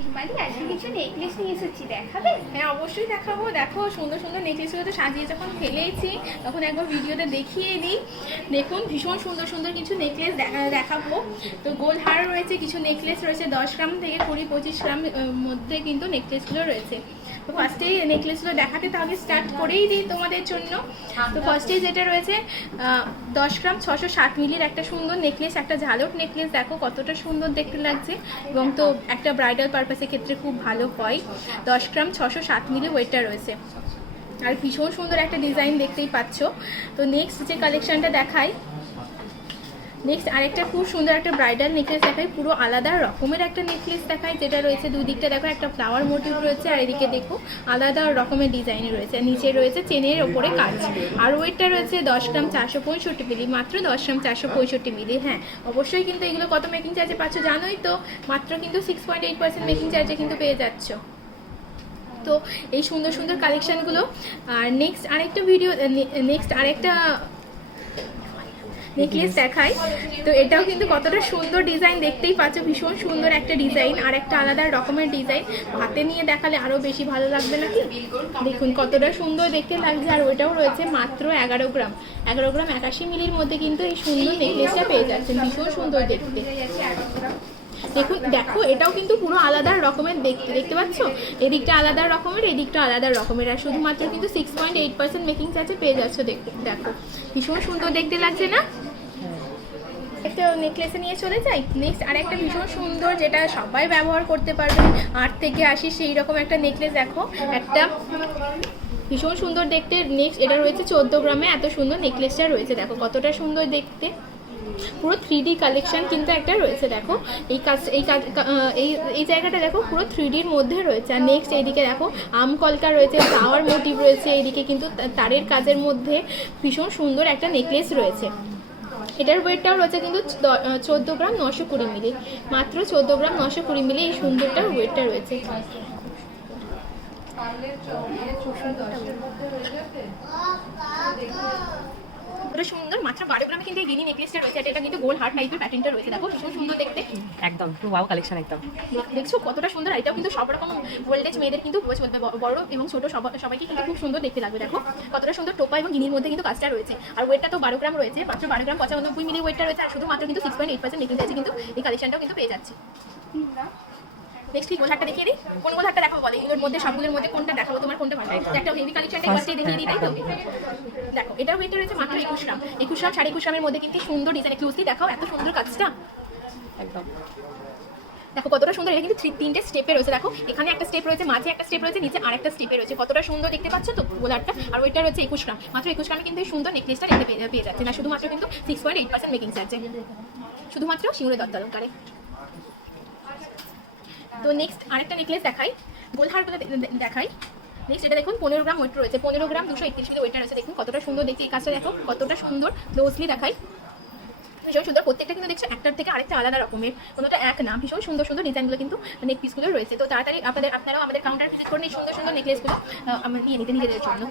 রিমালি আজকে কিছু নেকলেস নিয়ে এসেছি, দেখাবে? হ্যাঁ অবশ্যই দেখাবো। দেখো সুন্দর সুন্দর নেকলেসগুলো তো সাজিয়ে যখন ফেলেছি তখন একবার ভিডিওতে দেখিয়ে দিই। দেখুন ভীষণ সুন্দর সুন্দর কিছু নেকলেস দেখাবো। তো গোল হার রয়েছে, কিছু নেকলেস রয়েছে 10 গ্রাম থেকে 20-25 গ্রাম মধ্যে কিন্তু নেকলেসগুলো রয়েছে। তো ফার্স্টেই নেকলেসগুলো দেখাতে তাহলে স্টার্ট করেই দিই তোমাদের জন্য। তো ফার্স্টেই যেটা রয়েছে 10 গ্রাম 607 মিলির একটা সুন্দর নেকলেস, একটা ঝালক নেকলেস। দেখো কতটা সুন্দর দেখতে লাগছে এবং তো একটা ব্রাইডাল পারপাসের ক্ষেত্রে খুব ভালো হয়। 10 গ্রাম 607 মিলি ওয়েটটা রয়েছে আর ভীষণ সুন্দর একটা ডিজাইন দেখতেই পাচ্ছ। তো নেক্সট যে কালেকশনটা দেখাই, নেক্সট আরেকটা খুব সুন্দর একটা ব্রাইডাল নেকলেস দেখাই, পুরো আলাদা রকমের একটা নেকলেস দেখাই, যেটা রয়েছে দুই দিকটা দেখো একটা ফ্লাওয়ার মোটিভ রয়েছে আর এদিকে দেখো আলাদা রকমের ডিজাইন রয়েছে, নিচে রয়েছে চেনের ওপরে কাজ। আর ওয়েটটা রয়েছে 10 গ্রাম 465 মিলি, মাত্র 10 গ্রাম 465 মিলি। হ্যাঁ অবশ্যই কিন্তু এগুলো কত মেকিং চার্জে পাচ্ছ জানোই তো, মাত্র কিন্তু 6.8% মেকিং চার্জে কিন্তু পেয়ে যাচ্ছ। তো এই সুন্দর সুন্দর কালেকশানগুলো। আর নেক্সট আরেকটা নেকলেস দেখাই। তো এটাও কিন্তু কতটা সুন্দর ডিজাইন দেখতেই পাচ্ছ, ভীষণ সুন্দর একটা ডিজাইন আর একটা আলাদা রকমের ডিজাইন। হাতে নিয়ে দেখালে আরও বেশি ভালো লাগবে নাকি, দেখুন কতটা সুন্দর দেখতে লাগছে। আর ওইটাও রয়েছে মাত্র 11 গ্রাম 81 মিলির মধ্যে কিন্তু এই সুন্দর নেকলেসটা পেয়ে যাচ্ছেন, ভীষণ সুন্দর দেখতে। দেখুন দেখো এটাও কিন্তু পুরো আলাদা রকমের দেখতে পাচ্ছ, এদিকটা আলাদা রকমের এদিকটা আলাদা রকমের, আর শুধুমাত্র কিন্তু 6.8% মেকিং চার্জে পেয়ে যাচ্ছ। দেখো ভীষণ সুন্দর দেখতে লাগছে না। একটা নেকলেসে নিয়ে চলে যাই। নেক্সট আরেকটা ভীষণ সুন্দর, যেটা সবাই ব্যবহার করতে পারবে 8 থেকে 80 সেই রকম একটা নেকলেস। দেখো একটা ভীষণ সুন্দর দেখতে। নেক্সট এটা রয়েছে 14 গ্রামে, এত সুন্দর নেকলেসটা রয়েছে, দেখো কতটা সুন্দর দেখতে। পুরো 3D কালেকশন কিন্তু একটা রয়েছে। দেখো এই জায়গাটা দেখো পুরো 3Dর মধ্যে রয়েছে। আর নেক্সট এইদিকে দেখো আম কলকা রয়েছে, ফ্লাওয়ার মোটিভ রয়েছে, এইদিকে কিন্তু তারের কাজের মধ্যে ভীষণ সুন্দর একটা নেকলেস রয়েছে। এটার ওয়েটটাও রয়েছে কিন্তু 14 গ্রাম 920 মিলি, মাত্র 14 গ্রাম 920 মিলি এই সুন্দরটার ওয়েটটা রয়েছে। সুন্দর মাত্র 12 গ্রামে কিন্তু এই গিনি নেকলেসটা রয়েছে। এটা কিন্তু গোল হার্ট টাইপের প্যাটার্নটা রয়েছে, দেখো ভীষণ সুন্দর দেখতে, একদম পুরো ওয়াও কালেকশন একদম। দেখছো কতটা সুন্দর। এটাও কিন্তু সব রকম ওল্ড এজ মেয়েদের কিন্তু বড় এবং ছোট সবাইকে কিন্তু খুব সুন্দর দেখতে লাগবে। দেখো কতটা সুন্দর টোপা এবং গিনির মধ্যে কিন্তু কাজটা রয়েছে। আর ওয়েটটা তো 12 গ্রাম রয়েছে, মাত্র 12 গ্রাম 95 মিলি ওয়েটটা রয়েছে। আর শুধুমাত্র কিন্তু 6.8% মেকিং চার্জে কিন্তু এই কালেকশনটাও কিন্তু পেয়ে যাচ্ছে। নেক্সট কি গোল হারটা দেখিয়ে দিই। কোন গোল হারটা দেখাবো বলে, এগুলোর মধ্যে সবগুলোর মধ্যে কোনটা দেখাবো, তোমার কোনটা ভালো লাগে? একটা হেভি কালেকশনটা ফার্স্টে দেখিয়ে দিই, তাই তো? দেখো এটার ওয়েটটা রয়েছে মাত্র 21 গ্রাম 21.5 গ্রামের মধ্যে কিন্তু সুন্দর ডিজাইন। ক্লোজলি দেখাও এত সুন্দর কাজটা, একদম দেখো কতটা সুন্দর। এটা কিন্তু 3টে স্টেপে রয়েছে। দেখো এখানে একটা স্টেপ রয়েছে, মাঝে একটা স্টেপ রয়েছে, নিচে আরেকটা স্টেপে রয়েছে, কতটা সুন্দর দেখতে পাচ্ছ তো গোলারটা। আর ওইটা রয়েছে 21 গ্রাম, মাত্র 21 গ্রামে কিন্তু এই সুন্দর নেকলেসটা দেখতে পেয়ে যাচ্ছে না, শুধুমাত্র কিন্তু 6.8% মেকিং চার্জে, শুধুমাত্র শিউরে দত্ত অলঙ্কারে। তো নেক্সট আরেকটা নেকলেস দেখাই, গোলহারগুলো দেখাই। নেক্সট এটা দেখুন 15 গ্রাম ওয়েট রয়েছে, 15 গ্রাম 231 মিলি ওয়েটটা রয়েছে। দেখুন কতটা সুন্দর দেখতে এই কাজটা, দেখো কতটা সুন্দর। ক্লোজলি দেখাই, ভীষণ সুন্দর। প্রত্যেকটা কিন্তু দেখছো একটার থেকে আরেকটা আলাদা রকমের, কোনোটা এক না। ভীষণ সুন্দর সুন্দর ডিজাইনগুলো কিন্তু নেক পিসগুলো রয়েছে। তো তাড়াতাড়ি আপনারাও আমাদের কাউন্টার ভিজিট করুন এই সুন্দর সুন্দর নেকলেসগুলো নিয়ে নিতে নিজেদের জন্য।